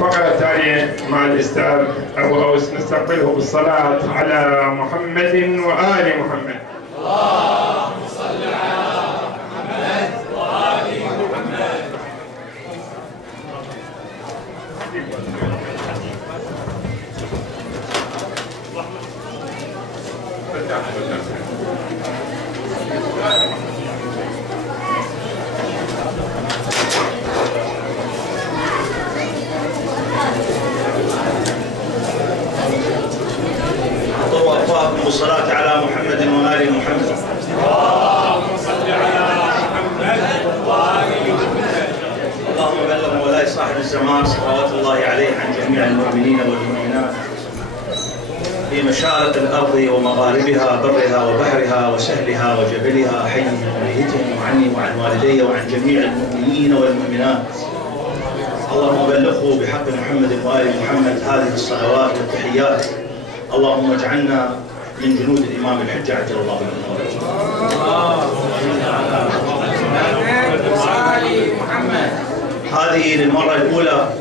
الفقرة التالية مع الأستاذ أبو أوس نستقبله بالصلاة على محمد وآل محمد. اللهم صل على محمد وآل محمد. والصلاة على محمد وآل محمد. اللهم صل على محمد وآل محمد. اللهم بلغ مولاي صاحب الزمان صلوات الله عليه عن جميع المؤمنين والمؤمنات في مشارق الأرض ومغاربها، برها وبحرها وسهلها وجبلها، حيهم وميتهم، وعني وعن والدي وعن جميع المؤمنين والمؤمنات. اللهم بلغه بحق محمد وآل محمد هذه الصلوات والتحيات. اللهم اجعلنا من جنود الإمام الحجة عجل الله من محمد. هذه للمرة الأولى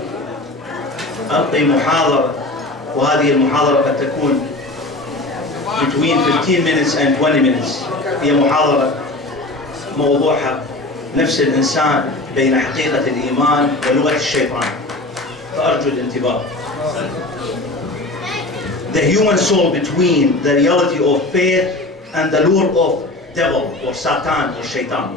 ألقي محاضرة، وهذه المحاضرة قد تكون between 15 minutes and 20 minutes. هي محاضرة موضوعها نفس الإنسان بين حقيقة الإيمان ولغة الشيطان، فأرجو الانتباه. The human soul between the reality of faith and the lure of devil or Satan or Shaitan.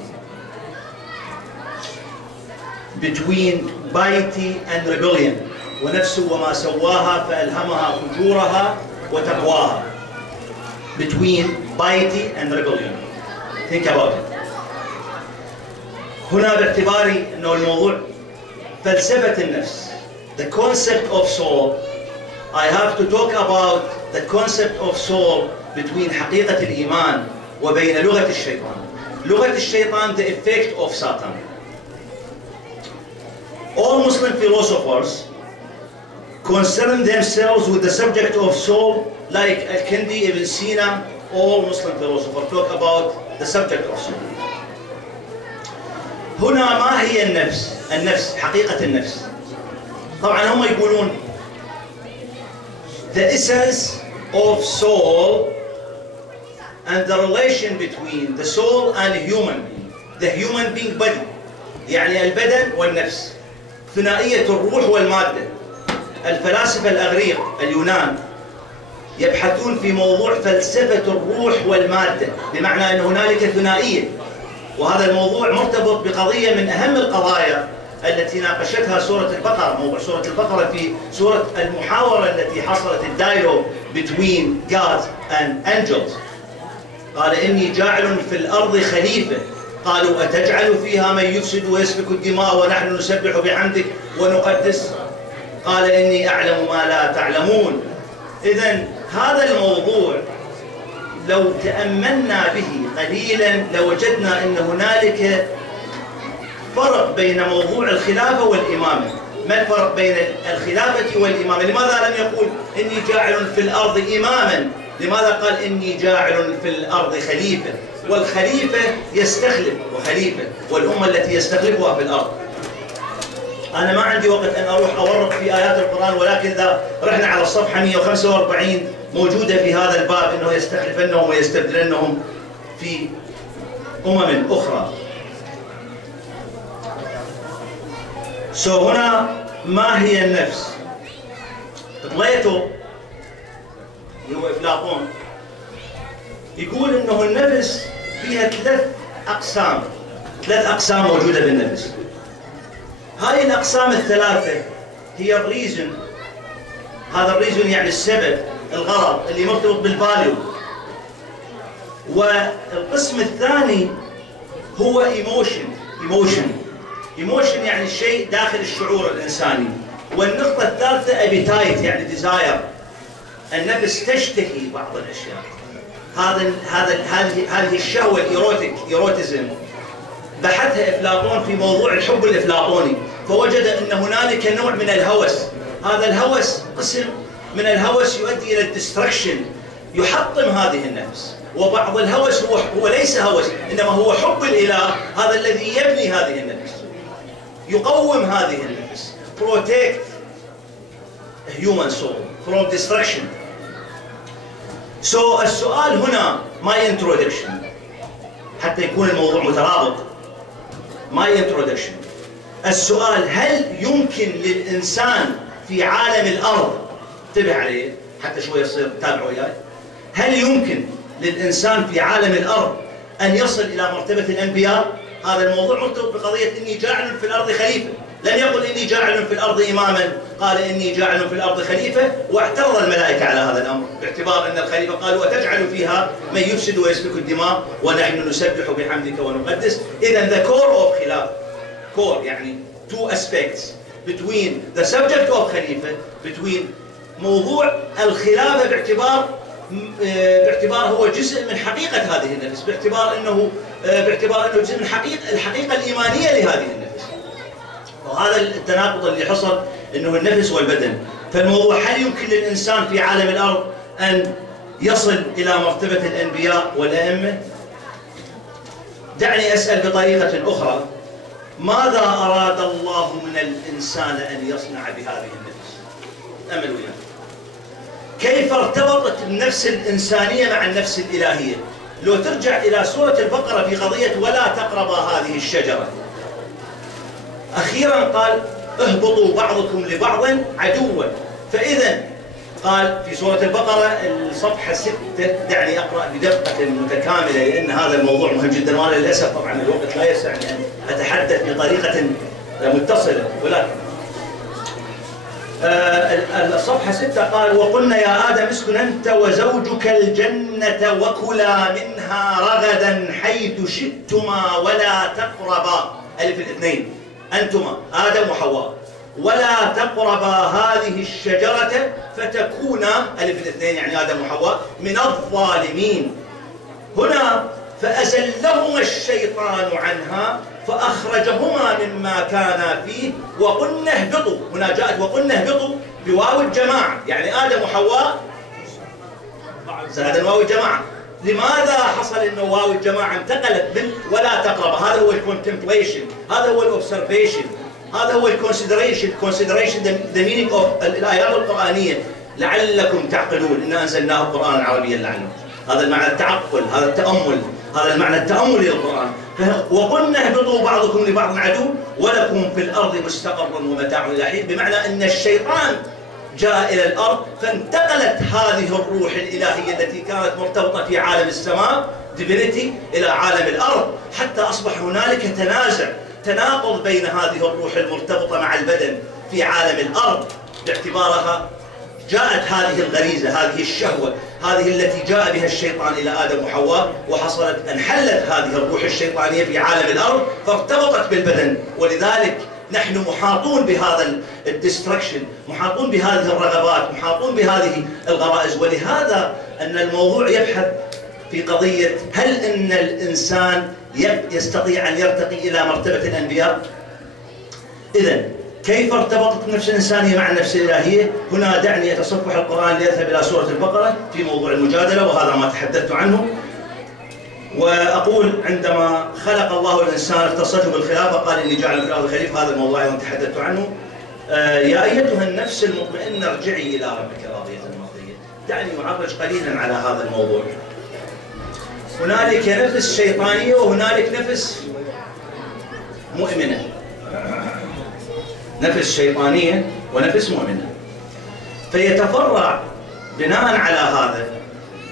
Between piety and rebellion. ونفس وما سواها فألهمها فجورها وتقواها. Between piety and rebellion. Think about it. هنا باعتباري أنه الموضوع فلسفة النفس. The concept of soul. I have to talk about the concept of soul between حقيقة الإيمان وبين لغة الشيطان. لغة الشيطان the effect of Satan. All Muslim philosophers concern themselves with the subject of soul, like Al-Kindi, Ibn Sina. All Muslim philosophers talk about the subject of soul. هنا ما هي النفس؟ النفس حقيقة النفس. طبعا هم يقولون the essence of soul and the relation between the soul and the human being body، يعني البدن والنفس، ثنائية الروح والمادة. الفلاسفة الأغريق اليونان يبحثون في موضوع فلسفة الروح والمادة، بمعنى أن هنالك ثنائية، وهذا الموضوع مرتبط بقضية من أهم القضايا التي ناقشتها سورة البقرة. موضوع سورة البقرة في سورة المحاورة التي حصلت الدايلوج between God and angels. قال إني جاعل في الأرض خليفة، قالوا أتجعل فيها من يفسد ويسفك الدماء ونحن نسبح بحمدك ونقدس، قال إني أعلم ما لا تعلمون. إذن هذا الموضوع لو تأملنا به قليلا لوجدنا أن هنالك فرق بين موضوع الخلافة والإمامة. ما الفرق بين الخلافة والإمامة؟ لماذا لم يقول إني جاعل في الأرض إماما؟ لماذا قال إني جاعل في الأرض خليفة؟ والخليفة يستخلف، وخليفة والأمة التي يستخلفها في الأرض. أنا ما عندي وقت أن أروح أورق في آيات القرآن، ولكن إذا رحنا على الصفحة 145 موجودة في هذا الباب أنه يستخلفنهم ويستبدلنهم في أخرى. هنا ما هي النفس؟ بليتو اللي هو أفلاطون يقول أنه النفس فيها ثلاث أقسام موجودة بالنفس. هاي الأقسام الثلاثة هي الريزن. هذا الريزن يعني السبب، الغرض اللي مرتبط بالفاليو. والقسم الثاني هو ايموشن يعني الشيء داخل الشعور الإنساني. والنقطة الثالثة ابيتايت يعني ديزاير، النفس تشتهي بعض الأشياء. هذه الشهوة الايروتيزم بحثها أفلاطون في موضوع الحب الأفلاطوني، فوجد أن هنالك نوع من الهوس. هذا الهوس قسم من الهوس يؤدي إلى الدستركشن، يحطم هذه النفس. وبعض الهوس هو ليس هوس، إنما هو حب الإله، هذا الذي يبني هذه النفس، يقوم هذه النفس، protect human soul from destruction. So السؤال هنا my introduction حتى يكون الموضوع مترابط. my introduction السؤال: هل يمكن للإنسان في عالم الأرض، انتبه عليه حتى شوي يصير تابعوا وياي، هل يمكن للإنسان في عالم الأرض أن يصل إلى مرتبة الأنبياء؟ هذا الموضوع مرتبط بقضية إني جاعل في الأرض خليفة. لم يقل إني جاعل في الأرض إماما، قال إني جاعل في الأرض خليفة، واعترض الملائكة على هذا الأمر باعتبار أن الخليفة قالوا: وتجعل فيها من يفسد ويسفك الدماء ونحن نسبح بحمدك ونقدس. إذا the core of خلاف، core يعني two aspects between the subject of خليفة، between موضوع الخلافة باعتبار هو جزء من حقيقة هذه النفس، باعتبار أنه جزء من الحقيقة الإيمانية لهذه النفس. وهذا التناقض اللي حصل أنه النفس والبدن. فالموضوع: هل يمكن للإنسان في عالم الأرض أن يصل إلى مرتبة الأنبياء والأئمة؟ دعني أسأل بطريقة أخرى: ماذا أراد الله من الإنسان أن يصنع بهذه النفس؟ أمل وياك. كيف ارتبطت النفس الإنسانية مع النفس الإلهية؟ لو ترجع إلى سورة البقرة في قضية ولا تقربا هذه الشجرة، أخيرا قال: اهبطوا بعضكم لبعض عدوا. فإذا قال في سورة البقرة الصفحة 6، دعني أقرأ بدقة متكاملة لأن هذا الموضوع مهم جدا، وأنا للأسف طبعا الوقت لا يسعني أن أتحدث بطريقة متصلة، ولكن الصفحة 6 قال: وقلنا يا آدم اسكن أنت وزوجك الجنة وكلا منها رغدا حيث شئتما ولا تقربا، ألف الاثنين، أنتما آدم وحواء، ولا تقربا هذه الشجرة فتكونا، ألف الاثنين يعني آدم وحواء، من الظالمين. هنا فأزلهما الشيطان عنها فأخرجهما مما كانا فيه وقلنا اهبطوا. هنا جاءت وقلنا اهبطوا بواو الجماعة، يعني آدم وحواء زاد واو الجماعة. لماذا حصل انه واو الجماعة انتقلت من ولا تقرب؟ هذا هو الكونتمبليشن، هذا هو الاوبسرفيشن، هذا هو الكونسيدريشن ذا مينينج اوف الآيات القرآنية. لعلكم تعقلون، إنا أنزلناه قرآنا عربيا لعلكم. هذا المعنى التعقل، هذا التأمل، هذا المعنى التأملي للقرآن. وقلنا اهبطوا بعضكم لبعض عدو ولكم في الأرض مستقر ومتاع إلى حين، بمعنى أن الشيطان جاء إلى الأرض فانتقلت هذه الروح الإلهية التي كانت مرتبطة في عالم السماء divinity إلى عالم الأرض، حتى أصبح هنالك تناقض بين هذه الروح المرتبطة مع البدن في عالم الأرض، باعتبارها جاءت هذه الغريزة، هذه الشهوة، هذه التي جاء بها الشيطان إلى آدم وحواء، وحصلت انحلت هذه الروح الشيطانية في عالم الأرض فارتبطت بالبدن. ولذلك نحن محاطون بهذا الديستركشن، محاطون بهذه الرغبات، محاطون بهذه الغرائز. ولهذا أن الموضوع يبحث في قضية: هل أن الإنسان يستطيع أن يرتقي إلى مرتبة الأنبياء؟ إذن كيف ارتبطت النفس الإنسانية مع النفس الإلهية؟ هنا دعني أتصفح القرآن لأذهب إلى سورة البقرة في موضوع المجادلة، وهذا ما تحدثت عنه. وأقول: عندما خلق الله الإنسان اختصته بالخلافة، قال: إني جاعل في الأرض خليفة. هذا الموضوع أيضا تحدثت عنه. يا أيتها النفس المطمئنة ارجعي إلى ربك راضية مرضية. دعني أعرج قليلا على هذا الموضوع. هنالك نفس شيطانية وهنالك نفس مؤمنة، نفس شيطانية ونفس مؤمنة. فيتفرع بناء على هذا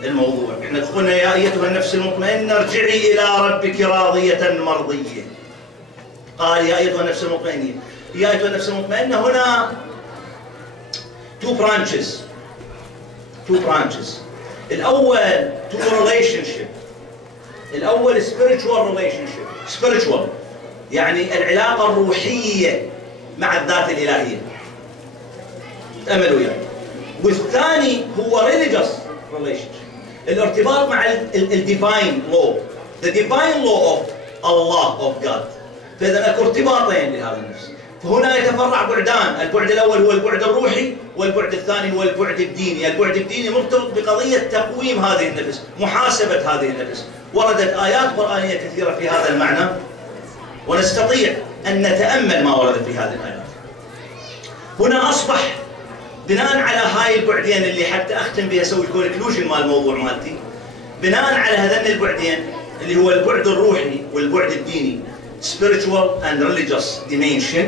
الموضوع. احنا قلنا يا أيتها النفس المطمئنة ارجعي إلى ربك راضية مرضية. قال: يا أيتها النفس المطمئنة. يا أيتها النفس المطمئنة هنا two branches. الأول to relationship. الأول spiritual relationship. spiritual يعني العلاقة الروحية مع الذات الإلهية. تأملوا وياي. والثاني هو religious relationship. الارتباط مع الديفاين لو، the divine law of Allah of God. فإذا اكو ارتباطين لهذا النفس. فهنا يتفرع بعدان، البعد الأول هو البعد الروحي، والبعد الثاني هو البعد الديني. البعد الديني مرتبط بقضية تقويم هذه النفس، محاسبة هذه النفس. وردت آيات قرآنية كثيرة في هذا المعنى، ونستطيع أن نتأمل ما ورد في هذه الآيات. هنا أصبح بناء على هاي البعدين اللي حتى اختم بها اسوي الكونكلوجن مال الموضوع مالتي، بناء على هذين البعدين اللي هو البعد الروحي والبعد الديني spiritual and religious dimension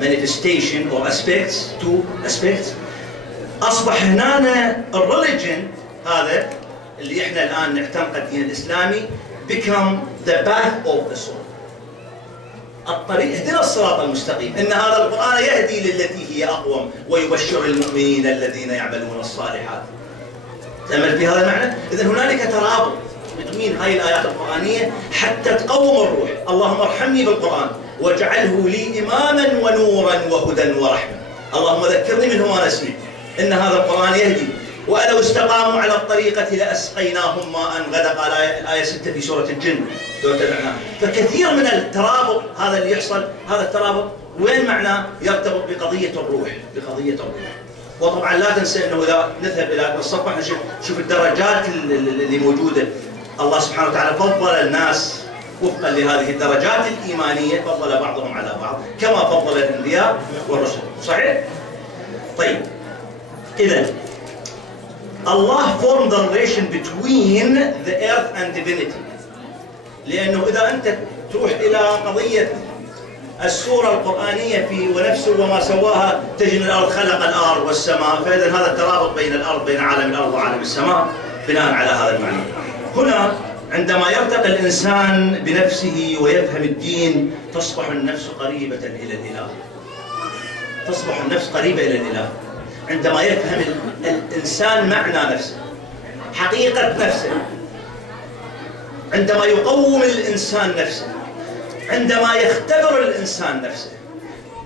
manifestation or aspects two aspects، اصبح هنا الريليجن هذا اللي احنا الان نعتنقه الدين الاسلامي become the path of the soul، الطريق، اهدنا الصراط المستقيم، ان هذا القرآن يهدي للتي هي اقوم ويبشر المؤمنين الذين يعملون الصالحات. تأمل في هذا المعنى؟ اذا هنالك ترابط بين هاي الايات القرآنية حتى تقوم الروح. اللهم ارحمني بالقرآن واجعله لي اماما ونورا وهدى ورحمة. اللهم ذكرني منه ما نسيت ان هذا القرآن يهدي، ولو استقاموا على الطريقة لأسقيناهم ماء غدقا، الآية 6 في سورة الجن لو تبعناها. فكثير من الترابط هذا اللي يحصل، هذا الترابط وين معناه؟ يرتبط بقضية الروح، بقضية الروح. وطبعا لا تنسى انه اذا نذهب الى الصفحة نشوف الدرجات اللي موجودة. الله سبحانه وتعالى فضل الناس وفقا لهذه الدرجات الإيمانية، فضل بعضهم على بعض كما فضل الأنبياء والرسل. صحيح؟ طيب إذا Allah formed the relation between the earth and divinity. لأنه إذا أنت تروح إلى قضية السورة القرآنية في ونفسه وما سواها، تجد الأرض خلق الأرض والسماء، فإذا هذا الترابط بين الأرض، بين عالم الأرض وعالم السماء بناء على هذا المعنى. هنا عندما يرتقي الإنسان بنفسه ويفهم الدين، تصبح النفس قريبة إلى الإله. تصبح النفس قريبة إلى الإله عندما يفهم الإنسان معنى نفسه، حقيقة نفسه، عندما يقوم الإنسان نفسه، عندما يختبر الإنسان نفسه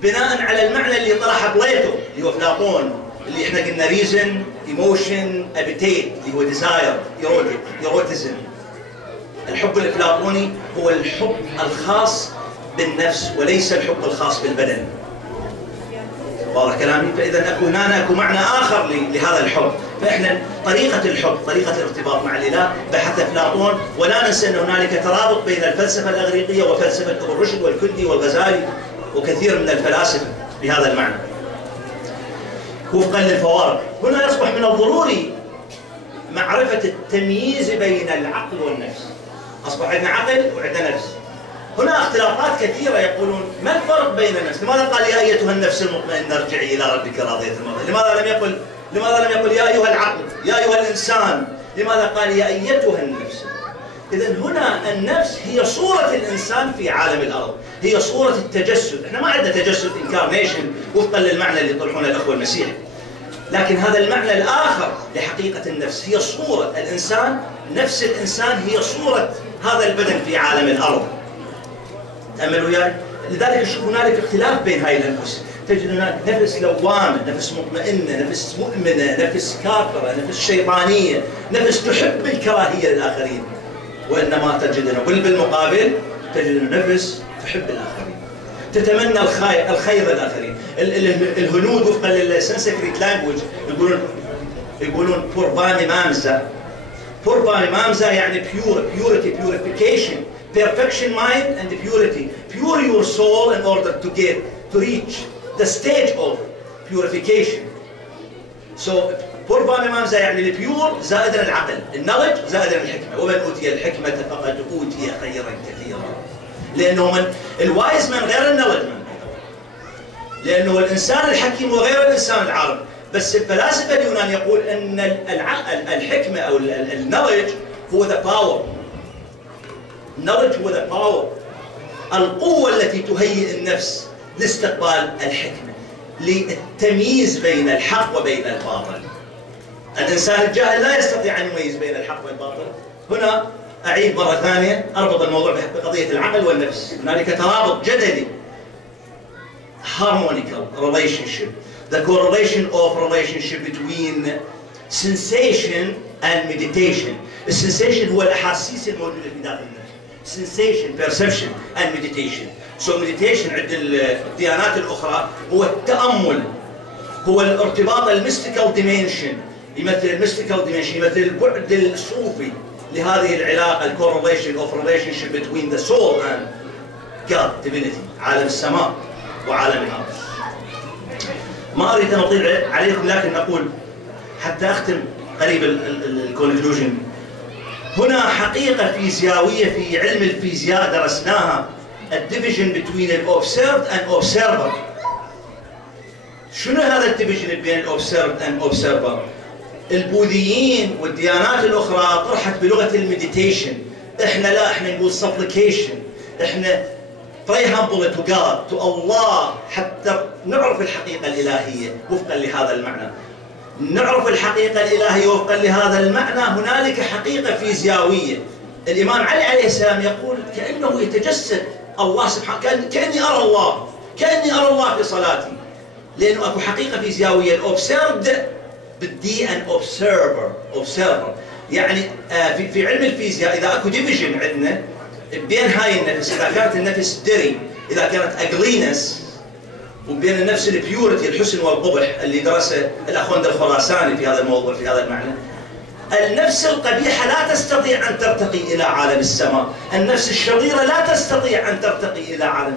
بناء على المعنى اللي طرح بليتو اللي هو أفلاطون، اللي احنا قلنا ريزن، ايموشن، ابيتيت اللي هو ديزاير، ايروتيزم. الحب الأفلاطوني هو الحب الخاص بالنفس وليس الحب الخاص بالبدن. واضح كلامي؟ فإذا اكو معنى آخر لهذا الحب. فإحنا طريقة الحب، طريقة الارتباط مع الإله بحث أفلاطون، ولا ننسى أن هنالك ترابط بين الفلسفة الإغريقية وفلسفة ابن رشد والكندي والغزالي وكثير من الفلاسفة بهذا المعنى وفقا للفوارق. هنا يصبح من الضروري معرفة التمييز بين العقل والنفس. أصبح عندنا عقل وعندنا نفس. هنا اختلافات كثيرة، يقولون ما الفرق بين النفس؟ لماذا قال يا أيتها النفس المطمئنة ارجعي إلى ربك راضية مرضية؟ لماذا لم يقل يا أيها العقل، يا أيها الإنسان؟ لماذا قال يا أيتها النفس؟ إذا هنا النفس هي صورة الإنسان في عالم الأرض، هي صورة التجسد. إحنا ما عندنا تجسد انكارنيشن وفقا للمعنى اللي يطرحونه الأخوة المسيح، لكن هذا المعنى الآخر لحقيقة النفس هي صورة الإنسان، نفس الإنسان هي صورة هذا البدن في عالم الأرض. تأملوا وياي؟ لذلك نشوف هنالك اختلاف بين هاي الأنفس. تجد هناك نفس لوامة، نفس مطمئنة، نفس مؤمنة، نفس كافرة، نفس شيطانية، نفس تحب الكراهية للآخرين. وإنما تجد بالمقابل تجد نفس تحب الآخرين، تتمنى الخير للآخرين. الهنود وفقا للسنسكريت لانجوج يقولون بورباني مامزا. بورباني مامزا يعني purity, purification, perfection mind and purity. Pure your soul in order to reach the stage of purification. So بورباني مامزا يعني البيور زائدا العقل، النولج زائدا الحكمة. ومن أوتي الحكمة فقد أوتي خيرا كثيرا. لأنه من الوايز من غير النولج من، لأنه الإنسان الحكيم وغير الإنسان العالم. بس الفلاسفة اليونان يقول أن الحكمة أو النولج هو the power. النولج هو the power، القوة التي تهيئ النفس لاستقبال الحكمة، للتمييز بين الحق وبين الباطل. الإنسان الجاهل لا يستطيع أن يميز بين الحق والباطل. هنا أعيد مرة ثانية، أربط الموضوع بقضية العقل والنفس. هنالك ترابط جدلي، harmonical relationship, the correlation of relationship between sensation and meditation. السنسيشن هو الأحاسيس الموجودة في داخل النفس. sensation, perception and meditation. So meditation عند الديانات الأخرى هو التأمل، هو الارتباط الميستيكال ديمنشن، يمثل الميستيكال ديمنشن، يمثل البعد الصوفي لهذه العلاقة، الكورليشن اوف ريليشن شيب بين ذا سول اند God, divinity، عالم السماء وعالم الأرض. ما أريد أن أطيل عليكم، لكن أقول حتى أختم قريب الكونكلوجن. هنا حقيقة فيزيائية في علم الفيزياء درسناها، الديفيجن بين الأوبسيرفد أند أوبسيرفر. شنو هذا الديفيجن بين الأوبسيرفد أند أوبسيرفر؟ البوذيين والديانات الأخرى طرحت بلغة المديتيشن، إحنا لا، إحنا نقول supplication، إحنا pray humble to God، to الله، حتى نعرف الحقيقة الإلهية وفقا لهذا المعنى. نعرف الحقيقة الإلهية وفقا لهذا المعنى. هنالك حقيقة فيزيائية. الإمام علي عليه السلام يقول كأنه يتجسد الله سبحانه، كأني أرى الله، كأني أرى الله في صلاتي، لأنه أكو حقيقة فيزيائية. الأوبسيرفد بالدي أن أوبسيرفر، يعني في علم الفيزياء إذا أكو ديفيجن عندنا بين هاي النفس، إذا كانت النفس دري، إذا كانت أجلينس، وبين النفس البيورتي، الحسن والقبح اللي درسه الأخوند الخراساني في هذا الموضوع في هذا المعنى. النفس القبيحة لا تستطيع أن ترتقي إلى عالم السماء، النفس الشريرة لا تستطيع أن ترتقي إلى عالم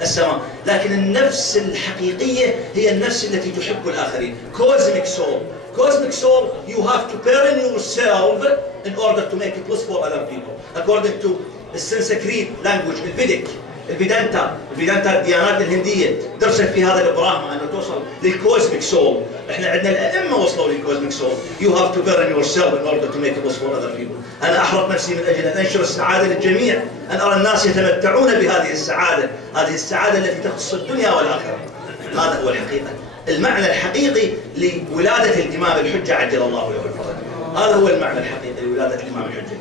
السماء، لكن النفس الحقيقية هي النفس التي تحب الآخرين. Cosmic soul. Cosmic soul, you have to burn yourself in order to make it possible for other people. According to the Sanskrit language, الفيدانتا الديانات الهندية درست في هذا الإبراهيم أنه توصل للكوزميك سول. إحنا عندنا الأئمة وصلوا للكوزميك سول. You have to burn yourself in order to make it possible for other people. أنا أحرق نفسي من أجل أن أنشر السعادة للجميع، أن أرى الناس يتمتعون بهذه السعادة، هذه السعادة التي تخص الدنيا والآخرة. هذا هو الحقيقة، المعنى الحقيقي لولادة الإمام الحجة عجل الله له الفرج. هذا هو المعنى الحقيقي لولادة الإمام الحجة.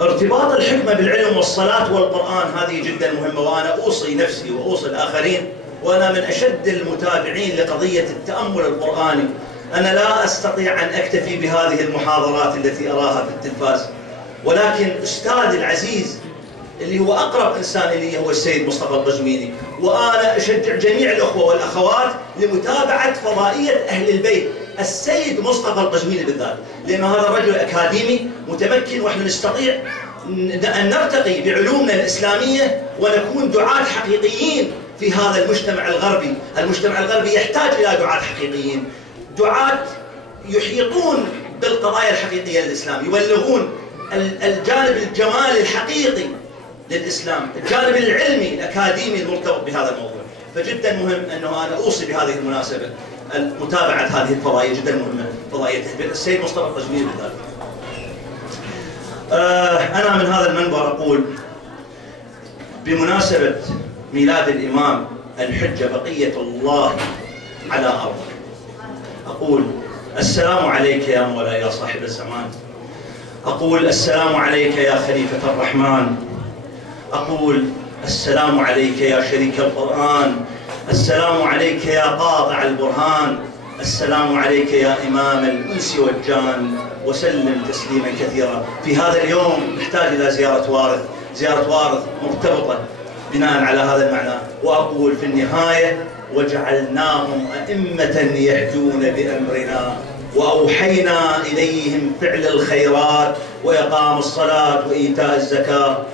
ارتباط الحكمة بالعلم والصلاة والقرآن هذه جدا مهمة، وأنا أوصي نفسي وأوصي الآخرين، وأنا من أشد المتابعين لقضية التأمل القرآني. أنا لا أستطيع أن أكتفي بهذه المحاضرات التي أراها في التلفاز، ولكن أستاذي العزيز اللي هو أقرب إنسان إلي هو السيد مصطفى القزويني، وأنا أشجع جميع الأخوة والأخوات لمتابعة فضائية أهل البيت، السيد مصطفى القزويني بالذات، لأن هذا رجل أكاديمي متمكن، وإحنا نستطيع أن نرتقي بعلومنا الإسلامية ونكون دعاة حقيقيين في هذا المجتمع الغربي. المجتمع الغربي يحتاج إلى دعاة حقيقيين، دعاة يحيطون بالقضايا الحقيقية للإسلام، يبلغون الجانب الجمالي الحقيقي للإسلام، الجانب العلمي الأكاديمي المرتبط بهذا الموضوع. فجدا مهم أنه أنا أوصي بهذه المناسبة متابعة هذه الفضائية، جدا مهمة، فضائية السيد مصطفى القزويني بالذات. أنا من هذا المنبر أقول بمناسبة ميلاد الإمام الحجة بقية الله على أرض، أقول السلام عليك يا مولاي يا صاحب الزمان، أقول السلام عليك يا خليفة الرحمن، أقول السلام عليك يا شريك القرآن، السلام عليك يا قاطع البرهان، السلام عليك يا إمام الإنس والجان، وسلم تسليما كثيرا. في هذا اليوم نحتاج إلى زيارة وارث مرتبطة بناء على هذا المعنى. وأقول في النهاية وجعلناهم أئمة يهدون بأمرنا وأوحينا إليهم فعل الخيرات وإقام الصلاة وإيتاء الزكاة